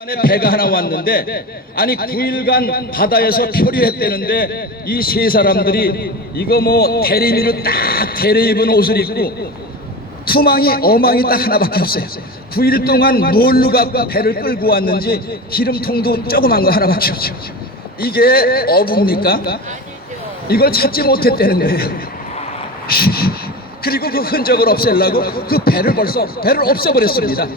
안에 배가 하나 왔는데, 아니 9일간 바다에서 표류했대는데 이 세 사람들이 이거 뭐 대리미로 딱 대리 입은 옷을 입고 투망이 어망이 딱 하나밖에 없어요. 9일 동안 뭘로 갖고 배를 끌고 왔는지 기름통도 조그만 거 하나밖에 없죠. 이게 어부입니까? 이걸 찾지 못했다는 거예요. 그리고 그 흔적을 없애려고 그 배를 없애버렸습니다.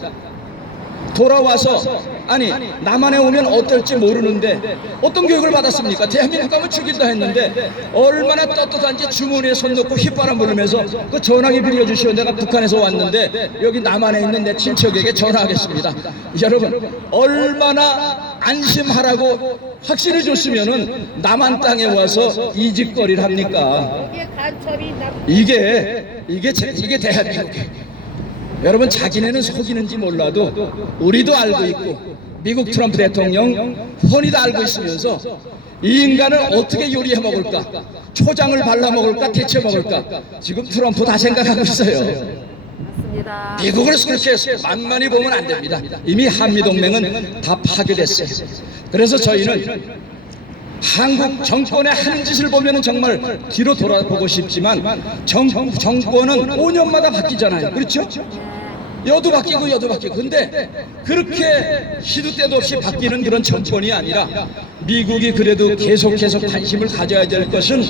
돌아와서 아니 남한에 오면 어떨지 모르는데 어떤 교육을 받았습니까? 대한민국 가면 죽인다 했는데 얼마나 떳떳한지 주머니에 손 넣고 휘바람 불면서 그 전화기 빌려주시오. 내가 북한에서 왔는데 여기 남한에 있는 내 친척에게 전화하겠습니다. 여러분 얼마나 안심하라고 확신을 줬으면은 남한 땅에 와서 이 짓거리를 합니까? 이게 대한민국이에요. 여러분 자기네는 속이는지 몰라도 우리도 알고 있고 미국 트럼프 대통령 훤히 다 알고 있으면서 이 인간을 어떻게 요리해 먹을까, 초장을 발라 먹을까, 데쳐 먹을까 지금 트럼프 다 생각하고 있어요. 미국을 그렇게 만만히 보면 안 됩니다. 이미 한미동맹은 다 파괴됐어요. 그래서 저희는 한국 정권의 하는 짓을 보면 정말 뒤로 돌아보고 싶지만 정권은 5년마다 바뀌잖아요. 그렇죠? 여도 바뀌고 근데 그렇게 시도 때도 없이 바뀌는 그런 정권이 아니라 미국이 그래도 계속 관심을 가져야 될 것은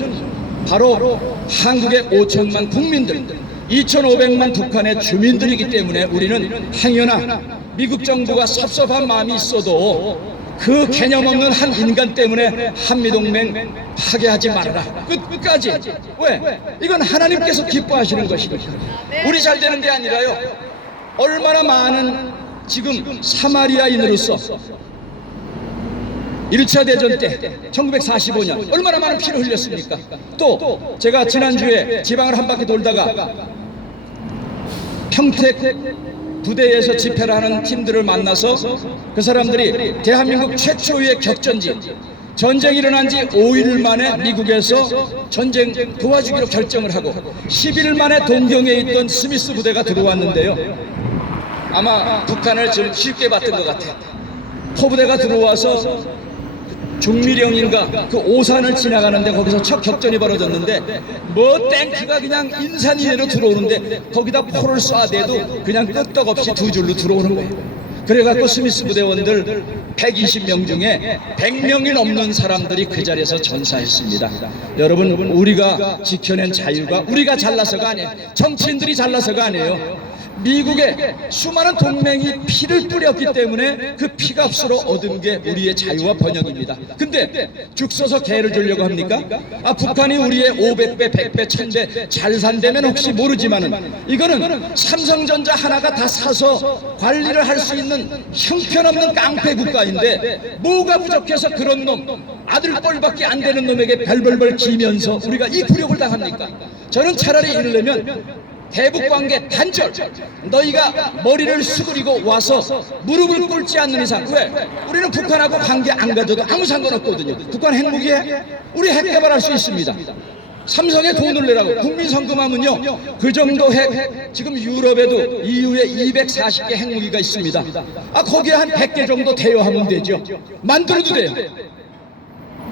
바로 한국의 5천만 국민들, 2,500만 북한의 주민들이기 때문에 우리는 행여나 미국 정부가 섭섭한 마음이 있어도 그 개념 없는 한 인간 때문에 한미동맹 파괴하지 말아라. 끝까지. 왜? 이건 하나님께서 기뻐하시는 것이거든요. 우리 잘 되는 게 아니라요. 얼마나 많은 지금 사마리아인으로서 1차 대전 때 1945년 얼마나 많은 피를 흘렸습니까? 또 제가 지난주에 지방을 한 바퀴 돌다가 평택 부대에서 집회를 하는 팀들을 만나서 그 사람들이 대한민국 최초의 격전지, 전쟁이 일어난 지 5일 만에 미국에서 전쟁 도와주기로 결정을 하고 10일 만에 동경에 있던 스미스 부대가 들어왔는데요. 아마 북한을 좀 쉽게 봤던 것 같아요. 포부대가 들어와서 중미령인가 그 오산을 지나가는데 거기서 첫 격전이 벌어졌는데 뭐 탱크가 그냥 인산 이내로 들어오는데 거기다 포를 쏴대도 그냥 끄떡없이 두 줄로 들어오는 거예요. 그래갖고 스미스 부대원들 120명 중에 100명이 넘는 사람들이 그 자리에서 전사했습니다. 여러분 우리가 지켜낸 자유가 우리가 잘나서가 아니에요. 정치인들이 잘나서가 아니에요. 미국의 수많은 동맹이 피를 뿌렸기 때문에 그 피값으로 얻은 게 우리의 자유와 번영입니다. 근데 죽 서서 개를 주려고 합니까? 북한이 우리의 500배, 100배, 1000배 잘 산다면 혹시 모르지만은 이거는 삼성전자 하나가 다 사서 관리를 할 수 있는 형편없는 깡패 국가인데 뭐가 부족해서 그런 놈, 아들 뻘밖에 안 되는 놈에게 별벌벌 기면서 우리가 이 굴욕을 당합니까? 저는 차라리 이러려면 대북관계 단절, 너희가 머리를 수그리고 와서 무릎을 꿇지 않는 이상, 왜? 우리는 북한하고 관계 안 가져도 아무 상관없거든요. 북한 핵무기에 우리 핵 개발할 수 있습니다. 삼성에 돈을 내라고 국민 성금하면요 그 정도 핵 지금 유럽에도 EU에 240개 핵무기가 있습니다. 거기에 한 100개 정도 대여하면 되죠. 만들어도 돼요.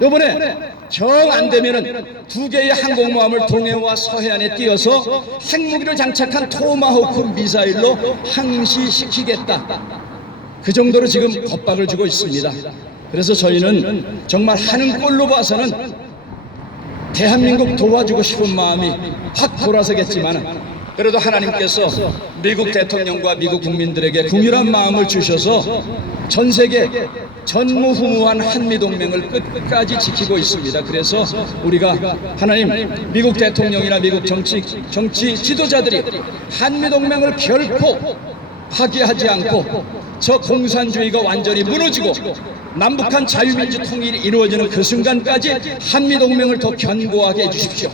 이번에 정 안 되면은 2개의 항공모함을 동해와 서해안에 띄워서 핵무기를 장착한 토마호크 미사일로 항시시키겠다. 그 정도로 지금 겁박을 주고 있습니다. 그래서 저희는 정말 하는 꼴로 봐서는 대한민국 도와주고 싶은 마음이 확 돌아서겠지만 그래도 하나님께서 미국 대통령과 미국 국민들에게 긍휼한 마음을 주셔서 전 세계 전무후무한 한미동맹을 끝까지 지키고 있습니다. 그래서 우리가 하나님 미국 대통령이나 미국 정치 지도자들이 한미동맹을 결코 파괴하지 않고 저 공산주의가 완전히 무너지고 남북한 자유민주 통일이 이루어지는 그 순간까지 한미동맹을 더 견고하게 해주십시오.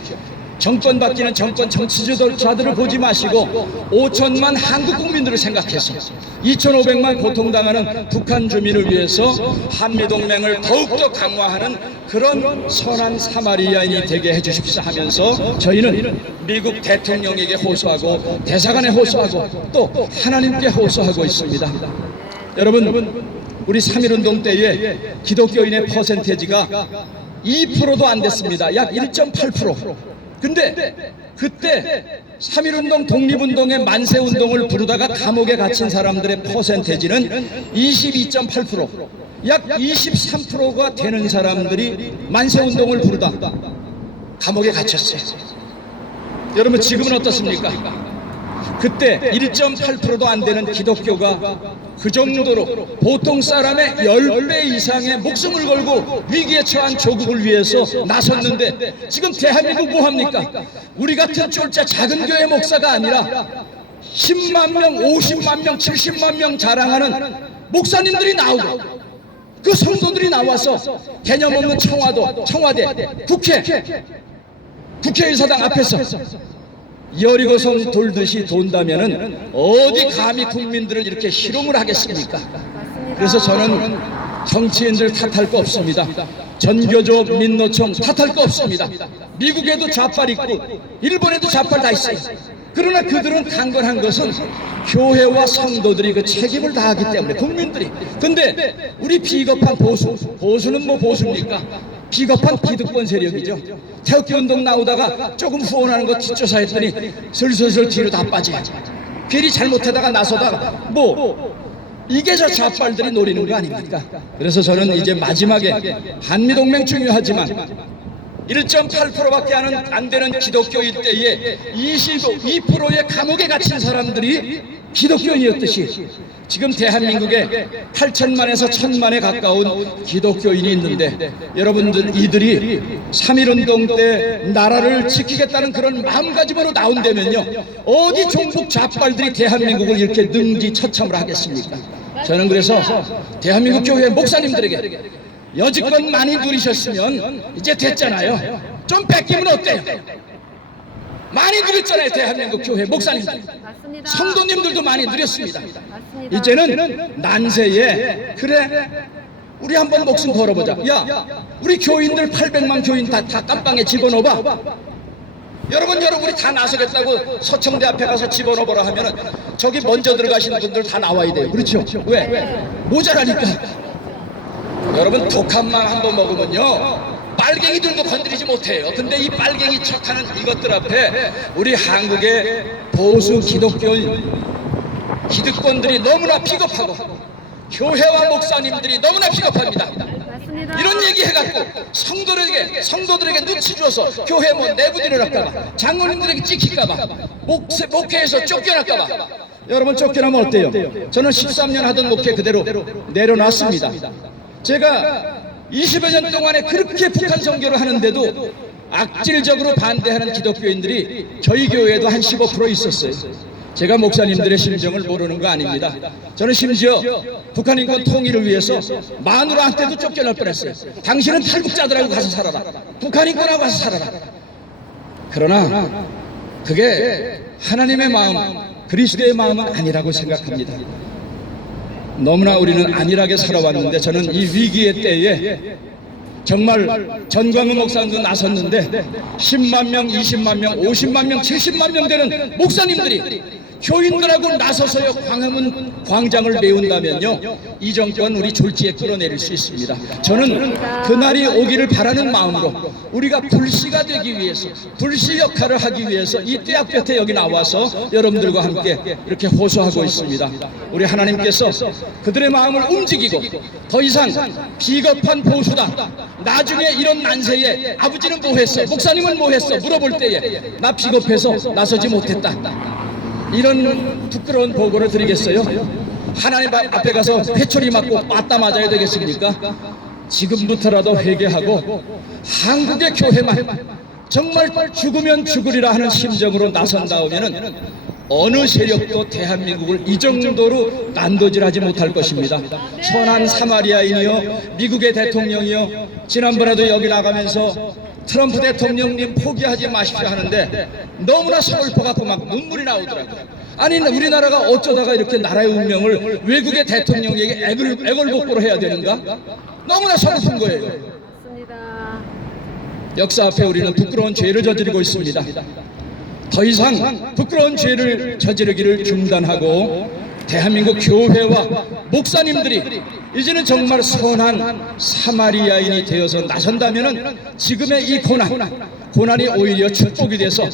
정권 바뀌는 정권 정치자들을 보지 마시고 5천만 한국 국민들을 생각해서 2,500만 고통당하는 북한 주민을 위해서 한미동맹을 더욱더 강화하는 그런 선한 사마리아인이 되게 해주십시오 하면서 저희는 미국 대통령에게 호소하고 대사관에 호소하고 또 하나님께 호소하고 있습니다. 여러분 우리 3.1운동 때에 기독교인의 퍼센테이지가 2%도 안 됐습니다. 약 1.8%. 근데 그때 3.1운동 독립운동의 만세운동을 부르다가 감옥에 갇힌 사람들의 퍼센테이지는 22.8%. 약 23%가 되는 사람들이 만세운동을 부르다 감옥에 갇혔어요. 여러분 지금은 어떻습니까? 그때 1.8%도 안 되는 기독교가 그 정도로 보통 사람의 10배 이상의 목숨을 걸고 위기에 처한 조국을 위해서 나섰는데 지금 대한민국 뭐합니까? 우리 같은 쫄자 작은 교회 목사가 아니라 10만 명, 50만 명, 70만 명 자랑하는 목사님들이 나오고 그 성도들이 나와서 개념 없는 청와대, 국회의사당 앞에서 여리고성 돌듯이 돈다면은 어디 감히 국민들을 이렇게 희롱을 하겠습니까? 그래서 저는 정치인들 탓할 거 없습니다. 전교조 민노총 탓할 거 없습니다. 미국에도 좌빨 있고 일본에도 좌빨 다 있어요. 그러나 그들은 강건한 것은 교회와 성도들이 그 책임을 다하기 때문에 국민들이. 근데 우리 비겁한 보수는 뭐 보수입니까? 비겁한 기득권 세력이죠. 태극기 운동 나오다가 조금 후원하는 거 뒷조사했더니 슬슬 뒤로 다 빠지. 괜히 잘못하다가 나서다가 이게 저 좌빨들이 노리는 거 아닙니까? 그래서 저는 이제 마지막에 한미동맹 중요하지만 1.8%밖에 안 되는 기독교인 때에 22%의 감옥에 갇힌 사람들이 기독교인이었듯이 지금 대한민국에 8천만에서 1,000만에 가까운 기독교인이 있는데 여러분들 이들이 3.1운동 때 나라를 지키겠다는 그런 마음가짐으로 나온다면요 어디 종북 좌빨들이 대한민국을 이렇게 능지처참을 하겠습니까? 저는 그래서 대한민국 교회 목사님들에게 여지껏 많이 누리셨으면 이제 됐잖아요. 좀 뺏기면 어때요? 많이 누렸잖아요. 대한민국 교회 목사님들, 맞습니다. 성도님들도 많이 누렸습니다. 맞습니다. 이제는 난세에 그래 우리 한번 목숨 걸어보자. 야 우리 교인들 800만 교인 다 깜빵에 집어넣어봐. 여러분 우리 다 나서겠다고 서청대 앞에 가서 집어넣어보라 하면은 저기 먼저 들어가시는 분들 다 나와야 돼요. 그렇죠? 왜? 모자라니까. 여러분 독한만 한번 먹으면요 빨갱이들도 건드리지 못해요. 근데 이 빨갱이 척하는 이것들 앞에 우리 한국의 보수 기득권들이 너무나 비겁하고 교회와 목사님들이 너무나 비겁합니다. 맞습니다. 이런 얘기 해갖고 성도들에게 눈치 줘서 교회 내부dir을할까봐 장로님들에게 찍힐까봐 목회에서 쫓겨날까봐. 여러분 쫓겨나면 어때요? 저는 13년 하던 목회 그대로 내려놨습니다. 제가 20여 년 동안에 그렇게 북한 선교를 하는데도 악질적으로 반대하는 기독교인들이 저희 교회에도 한 15% 있었어요. 제가 목사님들의 심정을 모르는 거 아닙니다. 저는 심지어 북한 인권 통일을 위해서 마누라한테도 쫓겨날 뻔했어요. 당신은 탈북자들하고 가서 살아라. 북한 인권하고 가서 살아라. 그러나 그게 하나님의 마음, 그리스도의 마음은 아니라고 생각합니다. 너무나 우리는 안일하게 살아왔는데 저는 이 위기의 때에 정말 전광훈 목사님도 나섰는데 10만 명, 20만 명, 50만 명, 70만 명 되는 목사님들이 교인들하고 나서서요 광화문 광장을 메운다면요 이 정권 우리 졸지에 끌어내릴 수 있습니다. 저는 그날이 오기를 바라는 마음으로 우리가 불씨가 되기 위해서 불씨 역할을 하기 위해서 이 떼약 볕에 여기 나와서 여러분들과 함께 이렇게 호소하고 있습니다. 우리 하나님께서 그들의 마음을 움직이고 더 이상 비겁한 보수다, 나중에 이런 난세에 아버지는 뭐 했어, 목사님은 뭐 했어 물어볼 때에 나 비겁해서 나서지 못했다, 이런 부끄러운 보고를 드리겠어요? 하나님 앞에 가서 회초리 맞고 맞다 맞아야 되겠습니까? 지금부터라도 회개하고 한국의 교회만 정말 죽으면 죽으리라 하는 심정으로 나선다오면은 어느 세력도 대한민국을 이 정도로 난도질하지 못할 것입니다. 선한 사마리아인이요 미국의 대통령이요 지난번에도 여기 나가면서 트럼프 대통령님 포기하지 마십시오 하는데 너무나 서글퍼갖고 막 눈물이 나오더라고요. 아니 우리나라가 어쩌다가 이렇게 나라의 운명을 외국의 대통령에게 애걸복구로 해야 되는가? 너무나 서글픈 거예요. 맞습니다. 역사 앞에 우리는 부끄러운 죄를 저지르고 있습니다. 더 이상 부끄러운 죄를 저지르기를 중단하고 대한민국 교회와 목사님들이 이제는 정말 선한 사마리아인이 되어서 나선다면은 지금의 이 고난이 오히려 축복이 돼서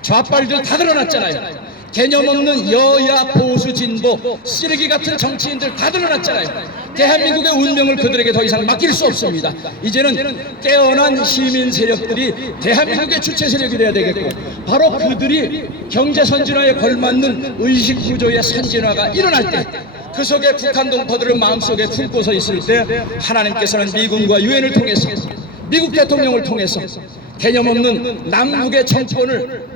좌빨들 다 드러났잖아요. 개념 없는 여야 보수 진보 쓰레기 같은 정치인들 다 드러났잖아요. 대한민국의 운명을 그들에게 더 이상 맡길 수 없습니다. 이제는 깨어난 시민 세력들이 대한민국의 주체 세력이 돼야 되겠고, 바로 그들이 경제 선진화에 걸맞는 의식 구조의 선진화가 일어날 때, 그 속에 북한 동포들을 마음속에 품고서 있을 때 하나님께서는 미군과 유엔을 통해서, 미국 대통령을 통해서 개념 없는 남북의 정권을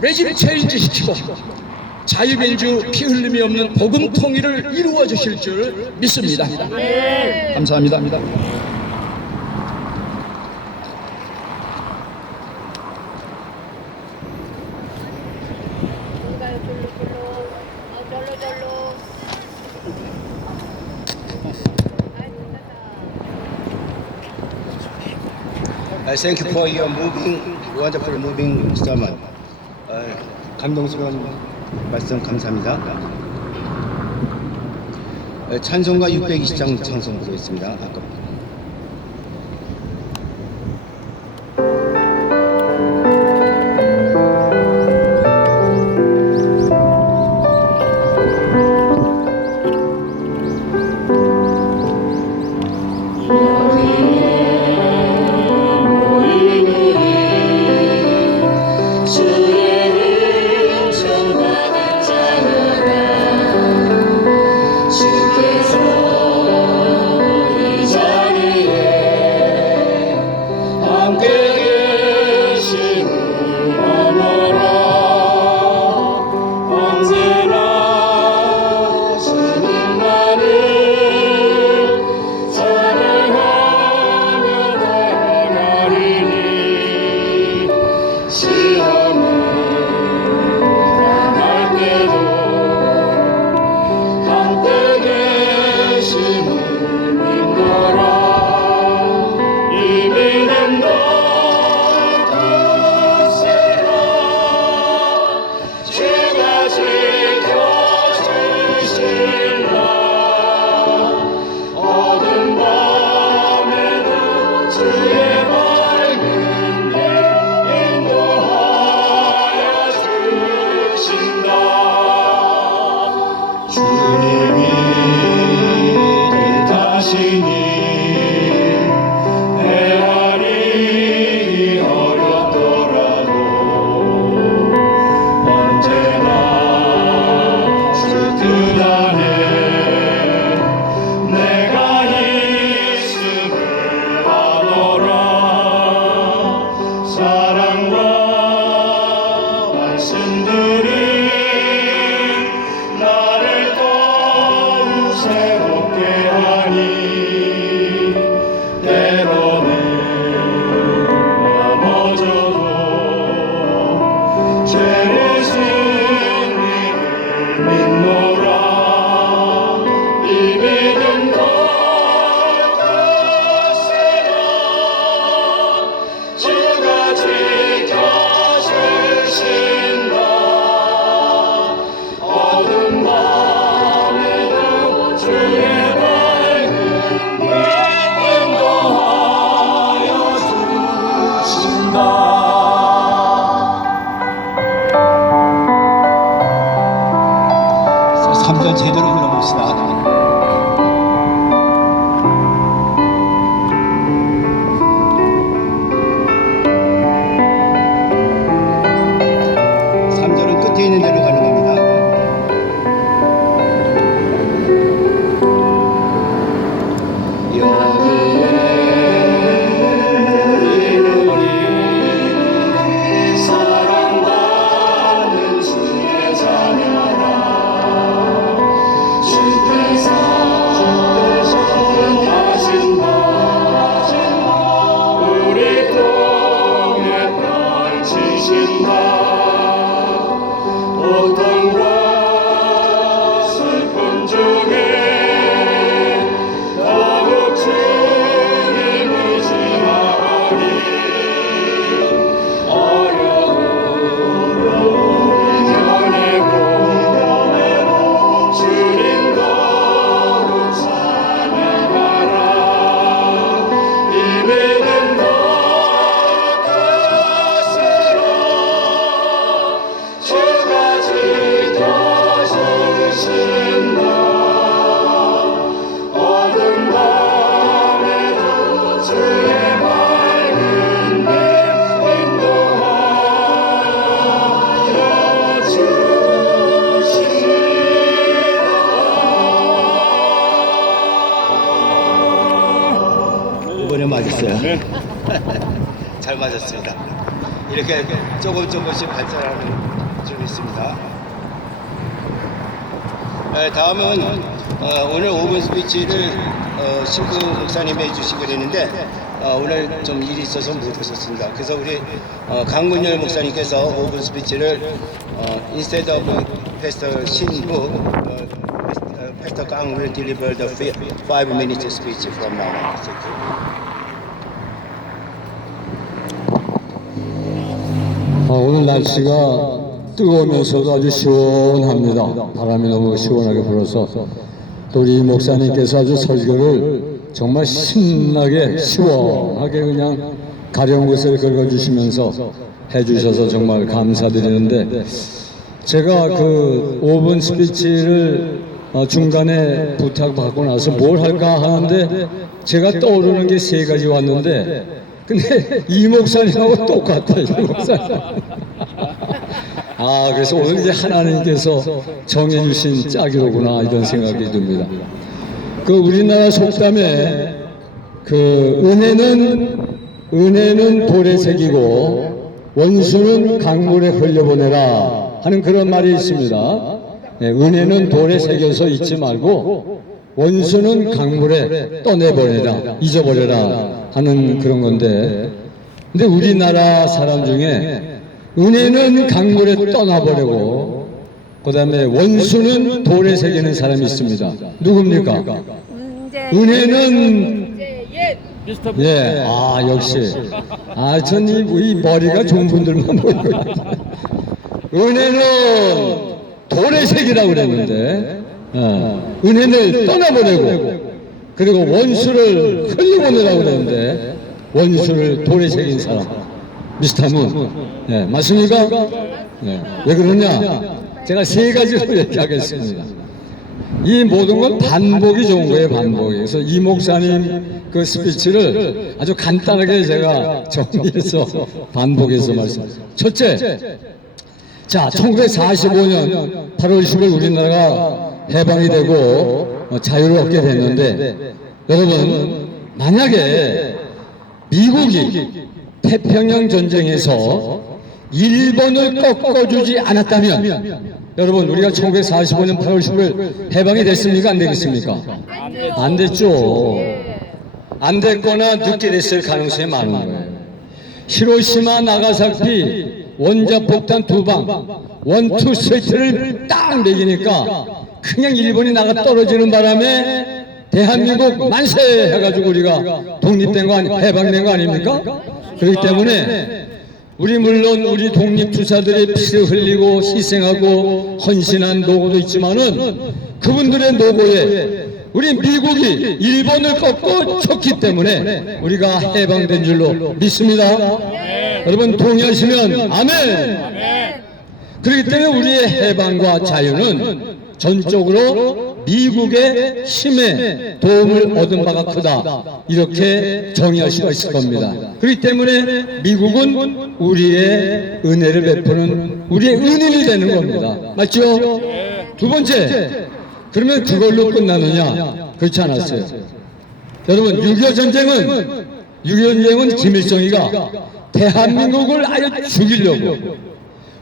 레짐 체인지 시키고 자유민주 피 흘림이 없는 복음 통일을 이루어 주실 줄 믿습니다. 네. 감사합니다. 뭔가요? 절로. I thank you for your wonderful moving sermon. 감동스러운 말씀 감사합니다. 찬송가 620장 찬송 부르겠습니다. 아까 번에 맞았어요. 잘 맞았습니다. 이렇게 조금씩 발전하는 좀 있습니다. 다음은 오늘 5분 스피치를 신부 목사님이 해주시게 되는데 오늘 좀 일이 있어서 못 오셨습니다. 그래서 우리 강문열 목사님께서 5분 스피치를 instead of Pastor 신부, Pastor Kang will deliver the 5-minute speech from now on. Thank you. 오늘 날씨가 뜨거우면서도 아주 시원합니다. 바람이 너무 시원하게 불어서 또 우리 목사님께서 아주 설교를 정말 신나게 시원하게 그냥 가려운 것을 긁어주시면서 해주셔서 정말 감사드리는데, 제가 그 5분 스피치를 중간에 부탁받고 나서 뭘 할까 하는데 제가 떠오르는 게 세 가지 왔는데, 근데 이 목사님하고 똑같아요. 이 목사님. 그래서 오늘 이제 하나님께서 정해주신 짝이로구나 이런 생각이 듭니다. 그 우리나라 속담에 그 은혜는 돌에 새기고 원수는 강물에 흘려보내라 하는 그런 말이 있습니다. 은혜는 돌에 새겨서 잊지 말고 원수는 강물에 떠내보내라, 잊어버려라 하는 그런 건데, 근데 우리나라 사람 중에 은혜는 강물에 떠나버리고 그 다음에 원수는 돌에 새기는 사람이 있습니다. 누굽니까? 은혜는 역시 전 이 머리가 좋은 분들만 보이고 은혜는 돌에 새기라고 그랬는데 은혜를 떠나보내고 그리고 원수를 흘려보내라고 그랬는데 원수를 돌에 새긴 사람 미스터 문. 맞습니까? 왜 그러냐? 제가 세 가지로 얘기하겠습니다. 이 모든 건 반복이 좋은 거예요, 반복이. 그래서 이 목사님 그 스피치를 아주 간단하게 제가 정리해서 반복해서 말씀드립니다. 첫째, 자, 1945년 8월 10일 우리나라가 해방이 되고 자유를 얻게 됐는데, 여러분, 만약에 미국이 태평양 전쟁에서 일본을 꺾어주지 않았다면, 여러분, 우리가 1945년 8월 10일 해방이 됐습니까? 안 되겠습니까? 안 됐죠. 안 됐거나 늦게 됐을 가능성이 많은 거예요. 히로시마, 나가사키 원자폭탄 2방, 1, 2, 스트레이트를 딱 매기니까 그냥 일본이 나가 떨어지는 바람에 대한민국 만세 해가지고 우리가 독립된 거 해방된 거 아닙니까? 그렇기 때문에 물론 우리 독립투사들이 피를 흘리고 희생하고 헌신한 노고도 있지만은 그분들의 노고에 우리 미국이 일본을 꺾고 쳤기 때문에 우리가 해방된 줄로 믿습니다. 여러분 동의하시면 아멘. 그렇기 때문에 우리의 해방과 자유는 전적으로 미국의 힘에 도움을 얻은 바가 크다, 이렇게 정의할 수가 있을 겁니다. 그렇기 때문에 미국은 우리의 은혜를 베푸는 우리의 은인이 되는 겁니다. 맞죠? 두 번째, 그러면 그걸로 끝나느냐? 그렇지 않았어요. 여러분, 6.25 전쟁은 김일성이가 대한민국을 아예 죽이려고,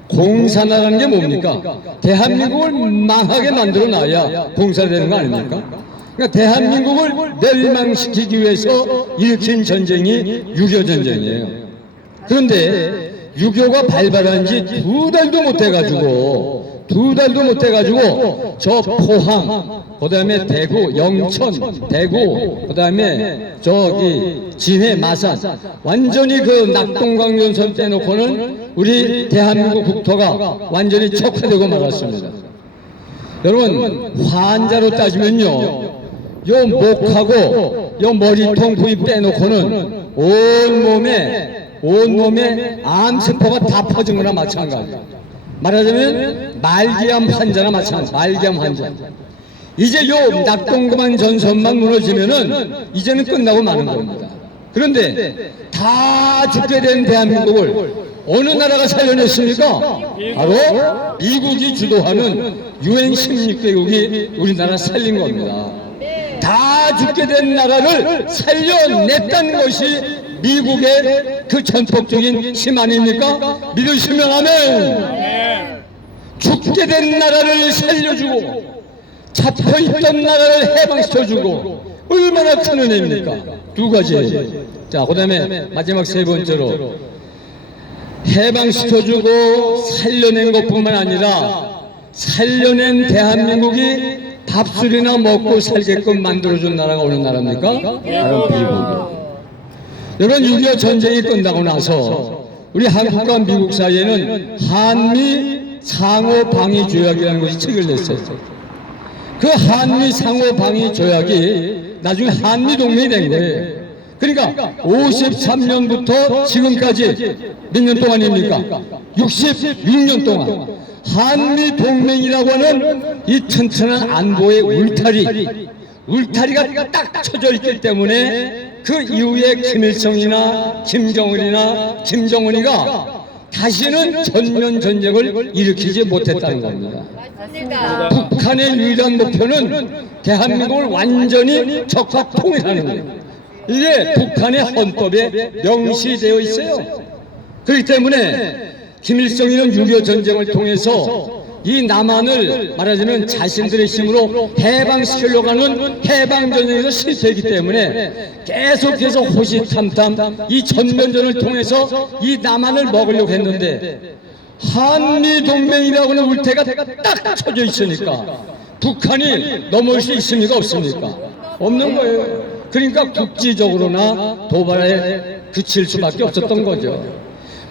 공산화라는 게 뭡니까? 대한민국을 망하게 만들어 놔야 공산되는 거 아닙니까? 그러니까 대한민국을 멸망시키기 위해서 일으킨 전쟁이 6.25 전쟁이에요. 그런데 6.25가 발발한 지 두 달도 못 해가지고 저 포항, 그 다음에 대구, 영천, 대구, 그 다음에 저기 진해, 마산, 완전히 그 낙동강연선 떼놓고는 우리 대한민국 국토가 완전히 척화되고 말았습니다. 여러분, 환자로 따지면요, 요 목하고 요 머리통 부위 빼놓고는 온몸에 암세포가 다 퍼진 거나 마찬가지예요. 말하자면 말기암 환자나 마찬가지, 말기암 환자. 이제 요 낙동강 전선만 무너지면은 이제는 끝나고 마는 겁니다. 그런데 다 죽게 된 대한민국을 어느 나라가 살려냈습니까? 바로 미국이 주도하는 UN 16개국이 우리나라 살린 겁니다. 다 다 죽게 된 나라를 살려냈다는 것이 미국의 그 전폭적인 힘 아닙니까? 믿으시면 아멘. 죽게 된 나라를 살려주고 잡혀있던 나라를 해방시켜주고 얼마나 큰 은혜입니까? 두 가지. 자, 그 다음에 마지막 세 번째로 해방시켜주고 살려낸 것뿐만 아니라 살려낸 대한민국이 밥술이나 먹고 살게끔 만들어준 나라가 어느 나라입니까? 바로 미국. 여러분 6.25 전쟁이 끝나고 나서 우리 한국과 미국 사이에는 한미 상호 방위 조약이라는 것이 체결됐어요. 그 한미 상호 방위 조약이 나중에 한미 동맹이 된 거예요. 그러니까 53년부터 지금까지 몇 년 동안입니까? 66년 동안 한미 동맹이라고 하는 이 튼튼한 안보의 울타리가 딱 쳐져 있기 때문에 그 이후에 김일성이나 김정은이나 김정은이가 다시는 전면 전쟁을 일으키지 못했다는 겁니다. 맞습니다. 북한의 유일한 목표는 대한민국을 완전히 적과 통일하는 거예요. 이게 북한의 헌법에 명시되어 있어요. 그렇기 때문에 김일성이는 6.25 전쟁을 통해서 이 남한을 말하자면 자신들의 힘으로 해방시키려고 하는 해방전쟁에서 실패했기 때문에 계속해서 호시탐탐 이 전면전을 통해서 이 남한을 먹으려고 했는데 한미동맹이라고 하는 울태가 딱 쳐져 있으니까 북한이 넘어올 수 있습니까? 없습니까? 없는 거예요. 그러니까 국지적으로나 도발에 그칠 수밖에 없었던 거죠.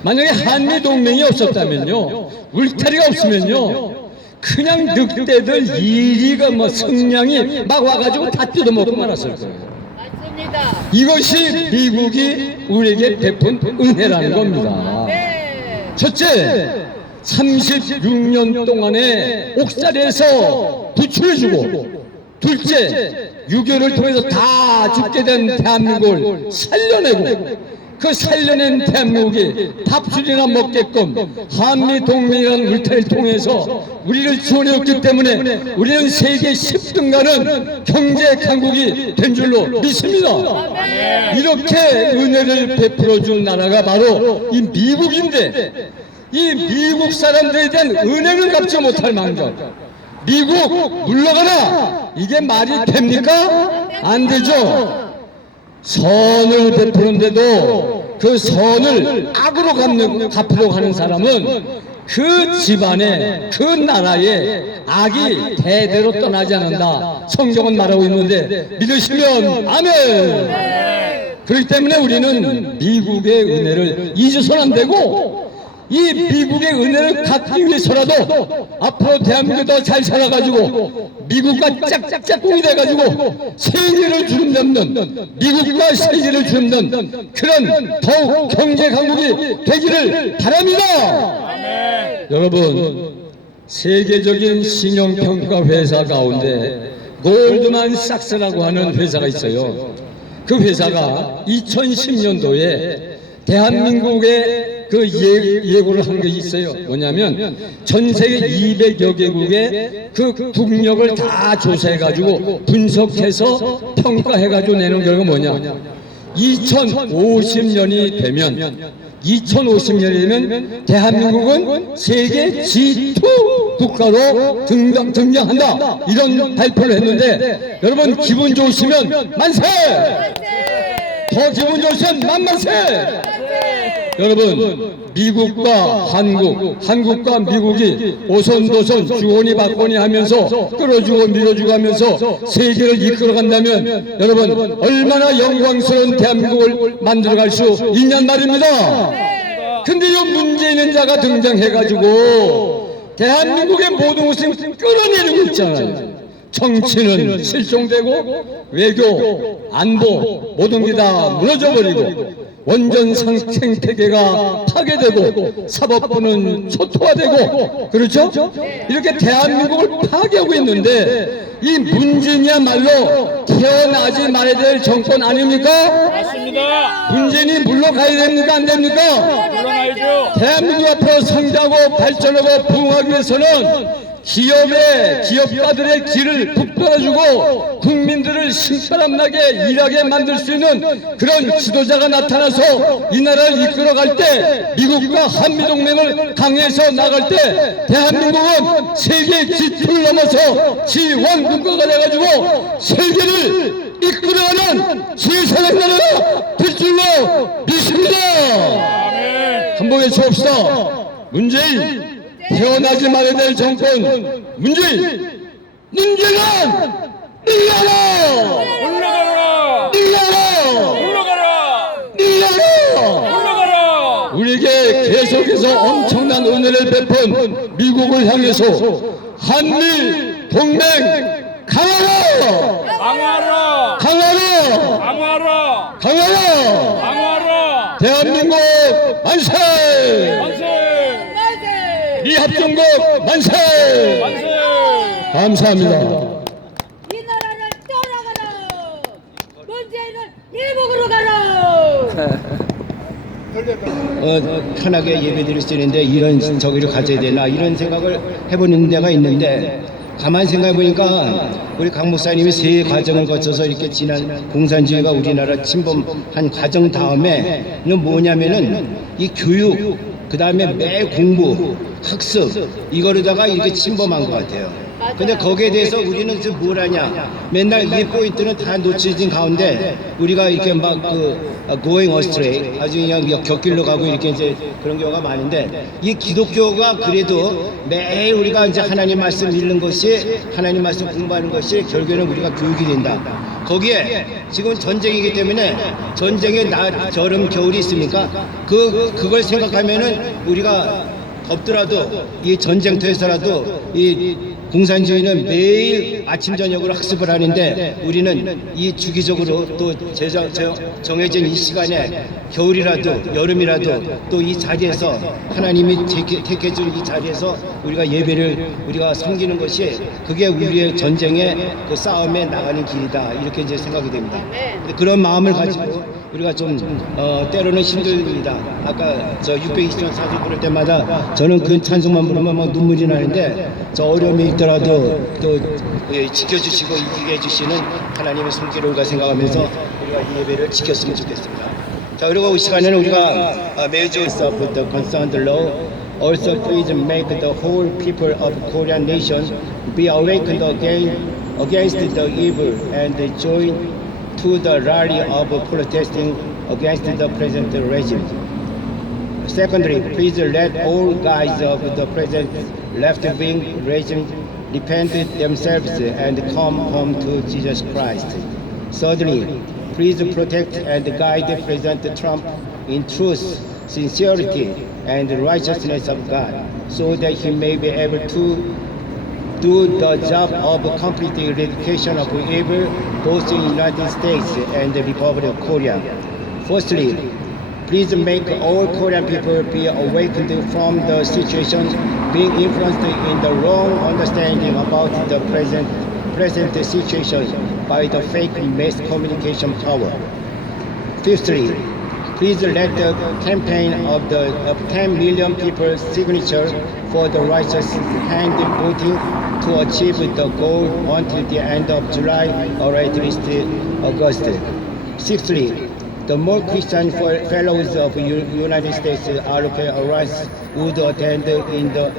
만약에 한미동맹이 없었다면요, 울타리가 없으면요, 그냥 늑대들 이리가 뭐 승량이 막 와가지고 다 뜯어먹고 말았을 거예요. 맞습니다. 이것이 미국이 우리에게 베푼 은혜라는 겁니다. 네. 첫째, 36년 동안의 옥살에서 부추해주고, 둘째, 6.25를 통해서 다 죽게 된 대한민국을 살려내고, 그 살려낸 대한민국이 밥술이나 먹게끔 한미동맹이라는 울타리를 통해서 우리를 지원해왔기 때문에 우리는 세계 10등 가는 경제 강국이 된 줄로 믿습니다. 이렇게 은혜를 베풀어준 나라가 바로 이 미국인데, 이 미국 사람들에 대한 은혜를 갚지 못할 망정, 미국 물러가라, 이게 말이 됩니까? 안 되죠. 선을 베푸는데도 그 선을 악으로 갚으려고 하는 사람은 그 집안에, 그 나라에 악이 대대로 떠나지 않는다, 성경은 말하고 있는데 믿으시면 아멘. 그렇기 때문에 우리는 미국의 은혜를 잊어서는 안 되고, 이 미국의 은혜를 갖기 위해서라도 앞으로 대한민국이 더 잘 살아가지고 미국과 짝짝꿍이 돼가지고 세계를 주름잡는, 미국과 세계를 주름잡는 그런 더욱 경제 강국이 되기를 바랍니다. 여러분, 세계적인 신용평가 회사 가운데 골드만삭스라고 하는 회사가 있어요. 그 회사가 2010년도에 대한민국의 그 예고를 한 게 있어요. 뭐냐면 전 세계 200여 개국의 그 국력을 다 조사해가지고 분석해서 평가해가지고 내놓은 결과가 뭐냐, 2050년이 되면 대한민국은 세계 G2 국가로 등장한다, 이런 발표를 했는데, 여러분 기분 좋으시면 만세! 더 기분 좋으시면 만만세! 여러분, 미국과 한국과 미국이 오손도손 주거니 받거니 하면서 끌어주고 밀어주고 하면서 세계를 이끌어간다면 여러분 얼마나 영광스러운 대한민국을 만들어갈 수 있냔 말입니다. 근데 이 문재인 자가 등장해가지고 대한민국의 모든 것을 끌어내리고 있잖아요. 정치는 실종되고 외교, 안보 모든 게 다 무너져버리고 원전 생태계가 파괴되고 사법부는 초토화되고, 그렇죠? 이렇게 대한민국을 파괴하고 있는데 이 문재인이야말로 태어나지 말아야 될 정권 아닙니까? 맞습니다. 문재인이 물러가야 됩니까? 안 됩니까? 물러나야죠. 대한민국 앞으로 성장하고 발전하고 부흥하기 위해서는 기업가들의 길을 북돋아주고 국민들을 신바람나게 일하게 만들 수 있는 그런 지도자가 나타나서 이 나라를 이끌어갈 때, 미국과 한미동맹을 강해서 나갈 때 대한민국은 세계 G2를 넘어서 G1 국가가 돼가지고 세계를 이끌어가는 제3의 나라가 될 줄로 믿습니다. 한번 외쳐봅시다. 문재인, 태어나지 말아야 될 정권 문재인, 문재인 밀려라! 올라가라! 밀려라! 올라가라! 밀려라! 올라가라! 우리에게 계속해서 엄청난 은혜를 베푼 미국을 향해서 한미 동맹 강화라! 강화라! 강화라! 강화라! 강화라! 강화라! 대한민국 만세! 만세! 미합중국 만세! 만세! 감사합니다. 이 나라를 떠나가라. 문재인은 미국으로 가라. 편하게 예배드릴 수 있는데 이런 저기를 가져야 되나 이런 생각을 해보는 데가 있는데, 가만 생각해 보니까 우리 강 목사님이 세 과정을 거쳐서 이렇게 지난 공산주의가 우리나라 침범한 과정 다음에는 뭐냐면은 이 교육, 그 다음에 매 공부, 학습 이거로다가 이렇게 침범한 것 같아요. 근데 거기에 대해서 우리는 지금 뭘 하냐, 맨날 이 포인트는 다 놓쳐진 가운데 우리가 이렇게 막 going astray, 아주 그냥 곁길로 가고 이렇게 이제 그런 경우가 많은데, 이 기독교가 그래도 매일 우리가 이제 하나님 말씀 읽는 것이, 하나님 말씀 공부하는 것이 결국에는 우리가 교육이 된다. 거기에 지금 전쟁이기 때문에 전쟁에 낮, 여름, 겨울이 있습니까? 그걸 생각하면은 우리가 덥더라도 이 전쟁터에서라도 이 공산주의는 매일 아침 저녁으로 학습을 하는데, 우리는 이 주기적으로 또 정해진 이 시간에 겨울이라도 여름이라도 또 이 자리에서 하나님이 택해준 이 자리에서 우리가 예배를 우리가 섬기는 것이, 그게 우리의 전쟁의 그 싸움에 나가는 길이다, 이렇게 이제 생각이 됩니다. 근데 그런 마음을 가지고 우리가 좀 때로는 힘듭니다. 아까 저 620년 사진 부를 때마다 저는 그 찬송만 부르면 막 눈물이 나는데, 저 어려움이 있더라도 또 지켜주시고 이기게 해주시는 하나님의 손길을 생각하면서 우리가 이 예배를 지켰으면 좋겠습니다. 자, 그리고 이 시간에는 우리가 매주 of the concerned law, also please make the whole people of Korean nation be awakened against the evil and join to the rally of protesting against the present regime. Secondly, please let all guys of the present left-wing regime repent themselves and come home to Jesus Christ. Thirdly, please protect and guide President Trump in truth, sincerity, and righteousness of God, so that he may be able to do the job of complete eradication of evil both in the United States and the Republic of Korea. Firstly, please make all Korean people be awakened from the situation being influenced in the wrong understanding about the present situation by the fake mass communication power. Fifthly, please let the campaign of 10 million people's signature for the righteous hand voting to achieve the goal until the end of July or at least August. Sixthly, the more Christian fellows of United States ROK Alliance would attend in the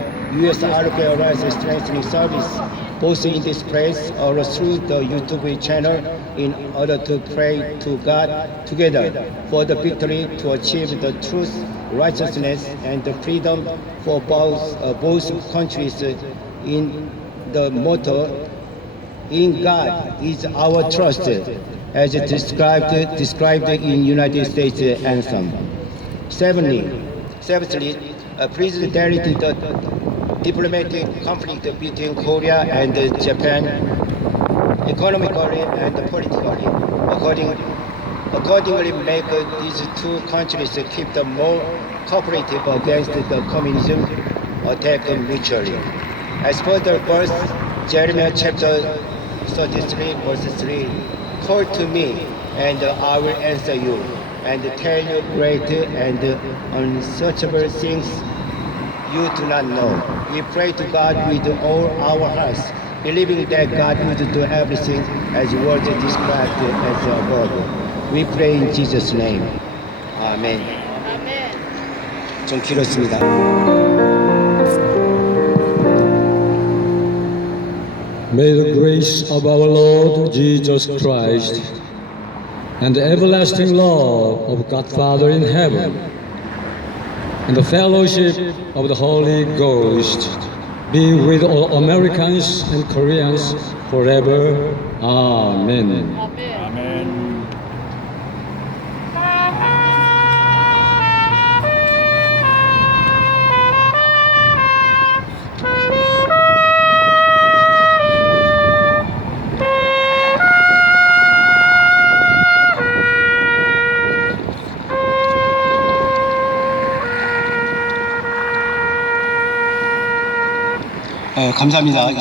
U.S. ROK Alliance strengthening service, both in this place or through the YouTube channel, in order to pray to God together for the victory to achieve the truth, righteousness, and the freedom for both countries in the motto, "In God is our trust," as described in United States anthem. Seventhly, please delete the diplomatic conflict between Korea and Japan, economically and politically. Accordingly, make these two countries keep the more cooperative against the communism attack mutually. As for the verse, Jeremiah chapter 33, verse 3, "Call to me, and I will answer you, and tell you great and unsearchable things you do not know. We pray to God with all our hearts, believing that God will do everything as word described as above. We pray in Jesus' name. 아멘. 좀 길었습니다. May the grace of our Lord Jesus Christ and the everlasting love of God Father in heaven and the fellowship of the Holy Ghost be with all Americans and Koreans forever. Amen. 아멘. 감사합니다.